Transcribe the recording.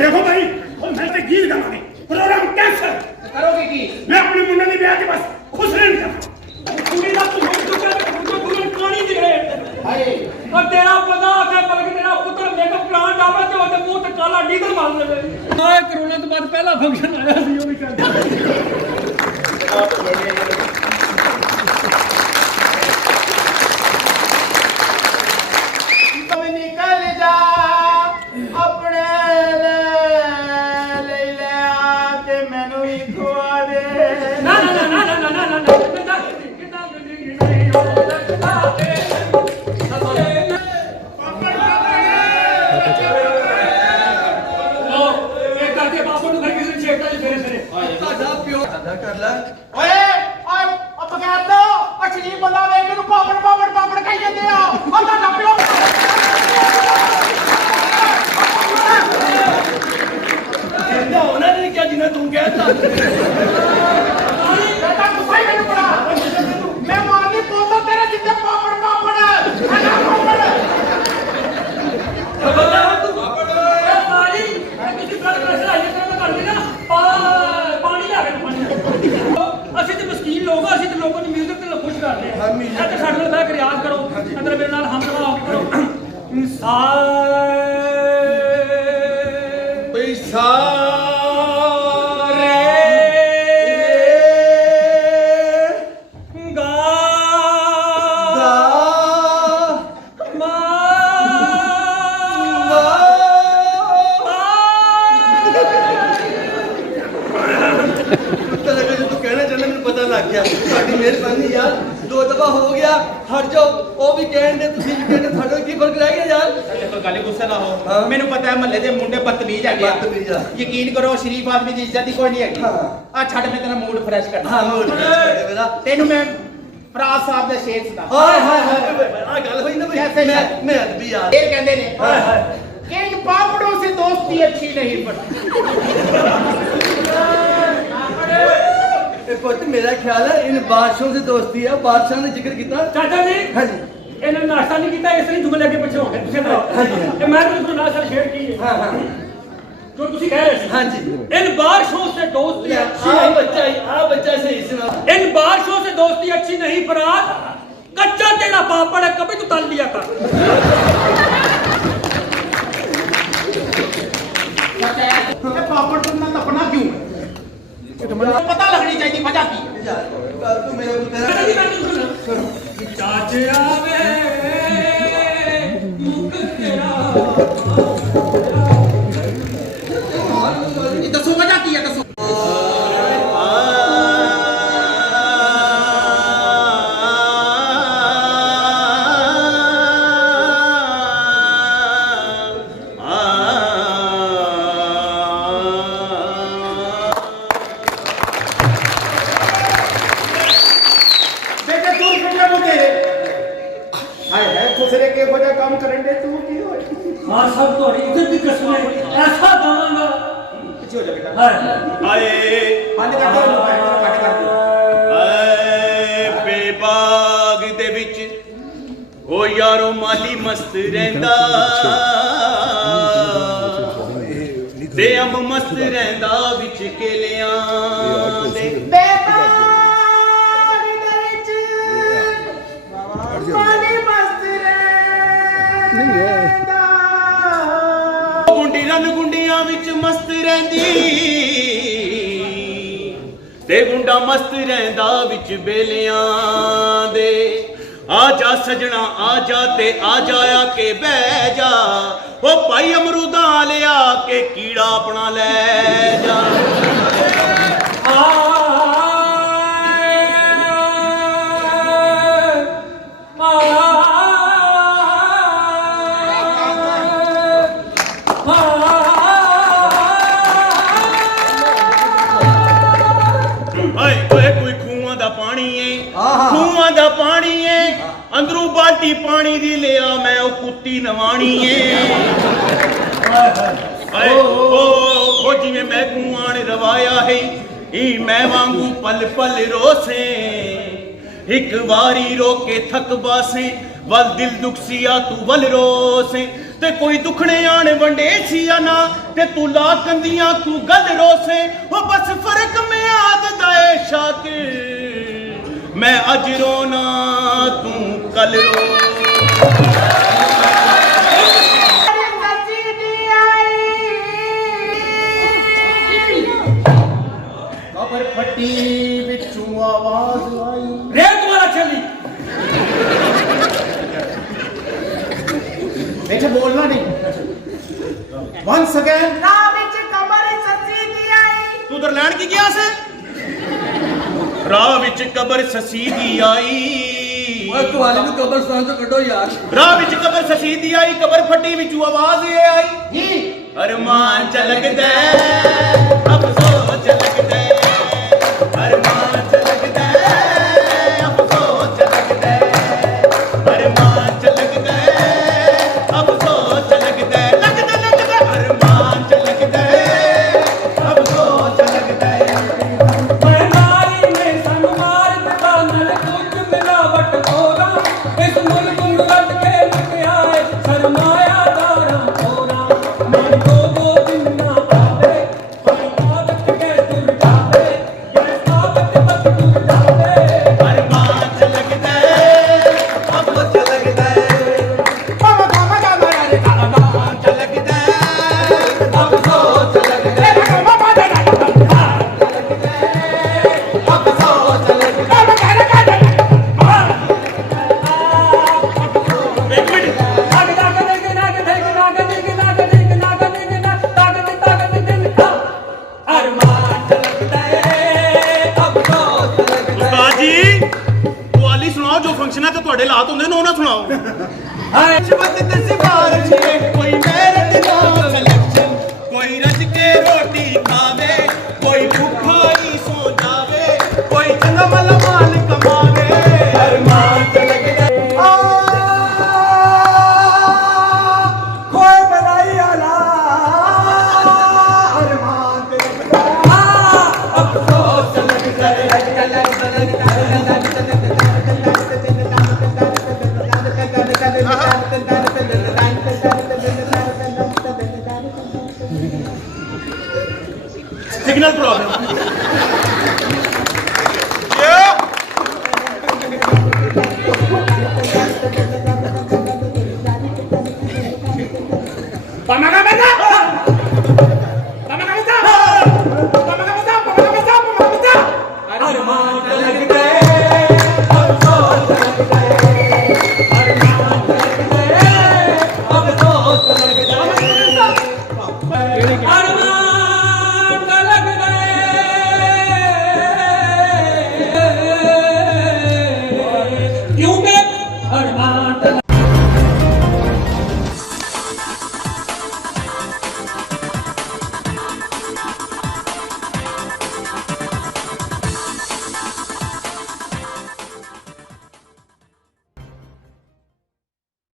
देखो भाई मैं तो गीत गावांगे प्रोग्राम कैंसिल करोगे की मैं अपनी मुन्ने की ब्याह के बस खुश रहने चाहता पूरी रात तुम कहानी दिख रहे हाय और तेरा पता है बल्कि तेरा पुत्र मेकअप प्लांट आवे ते ओदे मुंह ते काला डीजल मार दे मैं कोरोना तो बाद पहला फंक्शन आया सी ओ भी कर निकल जा अपने ले ले आके मैनू भी खुआ दे ना ना ना ना ना ना ना ना कर ले ओए ओए अब बगैर दो अछली बंदा वे मेनू पापड़ पापड़ पापड़ कही जांदे आ और ता पियो कहंदा होना नहीं क्या जिन्हें तू कहता बेटा तू भाई मेनू पड़ा मैं मारनी पोता तेरे जिंदे पापड़ पापड़ है ना पापड़ खबरदार तू पापड़ ए मारी किसी ब्लड प्रेशर आई तेरे में कर दी ना पानी ला के पानी ਅਸੀਂ ਤੇ ਮਸਕੀਨ ਲੋਕ ਅਸੀਂ ਤੇ ਲੋਕਾਂ ਨੂੰ ਮਿਊਜ਼ਿਕ ਤੇ ਖੁਸ਼ ਕਰਦੇ ਆ ਇਹ ਤੇ ਸਾਡੇ ਨਾਲ ਬਹਿ ਕੇ ਰਿਆਜ਼ ਕਰੋ ਅੰਦਰ ਮੇਰੇ ਨਾਲ ਹਮ ਸਮਾਓ पैसा मेहरबानी यार दो दफा हो गया हट जाओ वो भी कहने तुसी भी कहने थाडे की फर्क रह गया यार देखो गाली गुस्सा ना हो मेनू पता है महल्ले दे मुंडे बदतमीज है यकीन करो शरीफ आदमी दी इज्जत ही कोई नहीं है आ छड़ मैं तेरा मूड फ्रेश करना हां मूड फ्रेश कर दे मेरा तेनू मैं फराज साहब दे शेर सुना हाय हाय हाय आ गल होई ना कैसे मैं अदबी यार ये कहंदे ने हाय हाय कि इन पापड़ों से दोस्ती अच्छी नहीं पड़ती पुत मेरा ख्याल है इन बादशाहों से दोस्ती है बादशाह ने जिक्र किया ਚਾਚਾ ਜੀ हां जी ਇਹਨਾਂ ਨਾਸ਼ਤਾ ਨਹੀਂ ਕੀਤਾ ਇਸ ਲਈ ਜੁਮਲੇ ਅੱਗੇ ਪਿੱਛੇ ਹੋ ਗਏ ਤੁਸੀਂ ਤਾਂ ਤੇ ਮੈਂ ਤੁਹਾਨੂੰ ਨਾਸ਼ਤਾ ਸ਼ੇਅਰ ਕੀ ਹੈ हां हां जो तुसी कह रहे थे हां जी इन बारिशों से दोस्ती अच्छी आ नहीं बच्चा सही सुना इन बारिशों से दोस्ती अच्छी नहीं फराज कच्चा तेरा पापड़ है कभी तू तल लिया कर ये पापड़ तुमने तपना क्यों है पता लगनी चाहिए वजह की यार तू मेरे को तेरा चाचे आवे मुख तेरा दसो वजह की है दसो काम करने तू की हो हां सब तो इज्जत की कसम है ऐसा गावांगा पीछे हो जा बेटा हाय हाय बंद कर दो कट कर दो हाय बेबाग दे विच ओ यारो माली मस्त रहंदा ते अंब मस्त रहंदा विच केलियां दे बेबाग दे विच माली मस्त रहंदा गुंडी रन गुंडियां विच मस्त रहंदी ते गुंडा मस्त रहंदा विच बेलियां दे आजा सजना आजा ते आजा आके बह जा ओ भाई अमरूदा लिया के कीड़ा अपना ले जा अंदरू बाल्टी पानी दी लिया मैं ओ कुत्ती नवाणी ओ जिवें मैं कुआन रवाया है ई मैं वांगू पल पल रोसे एक वारी रोके थक बासे वल दिल दुखसिया तू वल रोसे ਤੇ ਕੋਈ ਦੁਖਣੇ ਆਣ ਵੰਡੇ ਸੀਆ ਨਾ ਤੇ ਤੂੰ ਲਾ ਕੰਦੀਆਂ ਤੂੰ ਗਦ ਰੋਸੇ ਉਹ ਬਸ ਫਰਕ ਮਿਆਦ ਦਾ ਏ ਸ਼ਾਕਿਰ ਮੈਂ ਅੱਜ ਰੋਣਾ ਤੂੰ ਕੱਲ ਰੋ खबर फटी बिच्छू आवाज आई रे तुम्हारा चली बेटे बोलना नहीं वंस अगेन ना बिच कबर सच्ची दी आई ਤੂੰ ਉਧਰ ਲੈਣ ਕੀ ਗਿਆ ਸੀ ਰਾਹ ਵਿੱਚ ਕਬਰ ਸੱਸੀ ਦੀ ਆਈ ਓਏ ਤੁਹਾਡੇ ਨੂੰ ਕਬਰਸਤਾਨ ਤੋਂ ਕੱਢੋ ਯਾਰ ਰਾਹ ਵਿੱਚ ਕਬਰ ਸੱਸੀ ਦੀ ਆਈ ਕਬਰ ਫੱਟੀ ਵਿੱਚੋਂ ਆਵਾਜ਼ ਇਹ ਆਈ जी ਅਰਮਾਨ ਚ ਲੱਗਦਾ ਅਫਸੋਸ ਚ ਲੱਗਦਾ ਅਰਮਾਨ ਚ ਲੱਗਦਾ ਅਫਸੋਸ ਚ ਲੱਗਦਾ ਅਰਮਾਨ ਚ ਲੱਗਦਾ ਅਫਸੋਸ ਚ ਲੱਗਦਾ ਲੱਗਦਾ ਅਰਮਾਨ ਚ ਲੱਗਦਾ ਅਫਸੋਸ ਚ ਲੱਗਦਾ ਓਏ ਮਾਰੀ ਨੇ ਸਾਨੂੰ ਮਾਰ ਦਿੱਤਾ ਨਾਲ ਕੁਝ ਮਿਲਾਵਟ ਹੋਗਾ ਇਸ ਮੁਲਕ ਨੂੰ ਰੱਟ ਕੇ ਲੁਕਿਆਏ ਸਰਮਾਇਆ ਦਾਰਾਂ ਹੋਰਾ ਮਨ ਕੋ ਦੋ ਦਿਨ ਨਾ ਆਵੇ ਪਰ ਆਦਤ ਕੇ ਤੁਰ ਜਾਵੇ ਇਹ ਆਦਤ ਤੱਕ ਤੁਰ ਜਾਵੇ ਅਰਮਾਨ ਚ ਲੱਗਦਾ ਅਫਸੋਸ ਚ ਲੱਗਦਾ मामा मामा का मारा रे ਅਰਮਾਨ ਚ ਲੱਗਦਾ ਅਫਸੋਸ ਚ ਲੱਗਦਾ मामा दा दा ਅਫਸੋਸ ਚ ਲੱਗਦਾ मामा का दा ਇੱਕ ਮਿੰਟ ਤਾਕ ਤਾਕ ਦੇ ਕੇ ਨਾ ਕੇ ਦੇ ਕੇ ਨਾ ਕੇ ਦੇ ਕੇ ਨਾ ਕੇ ਦੇ ਕੇ ਨਾ ਕੇ ਦੇ ਕੇ ਨਾ ਤਾਕ ਦੇ ਦਿਨ ਅਰਮਾਨ ਚ ਲੱਗਦਾ ਏ ਅਫਸੋਸ ਚ ਲੱਗਦਾ ਉਸਤਾਦ ਜੀ ਕਵਾਲੀ ਸੁਣਾਓ ਜੋ ਫੰਕਸ਼ਨਾਂ ਤੇ ਤੁਹਾਡੇ ਲਾਤ ਹੁੰਦੇ ਨੇ ਉਹ ਨਾ ਸੁਣਾਓ ਹਾਏ ਰਿਸ਼ਵਤ ਤੇ ਸਿਫਾਰਿਸ਼ ਕੋਈ ਮੈਰਿਟ ਨਾ ਸਿਲੈਕਸ਼ਨ ਕੋਈ ਰੱਜ ਕੇ ਰੋਟੀ ਖਾਵੇ ਕੋਈ ਭੁੱਖਾ ਹੀ ਸੋ ਜਾਵੇ ਕੋਈ ਚੰਗਾ ਮਲ ਮਾਲ ਕਮਾਵੇ ਅਰਮਾਨ ਚ ਲੱਗਦਾ खोए बनाई आला अरमान पे ਅਫਸੋਸ ਚ ਲੱਗਦਾ ਏ ਸਿਗਨਲ ਪ੍ਰੋਬਲਮ मामा का बेटा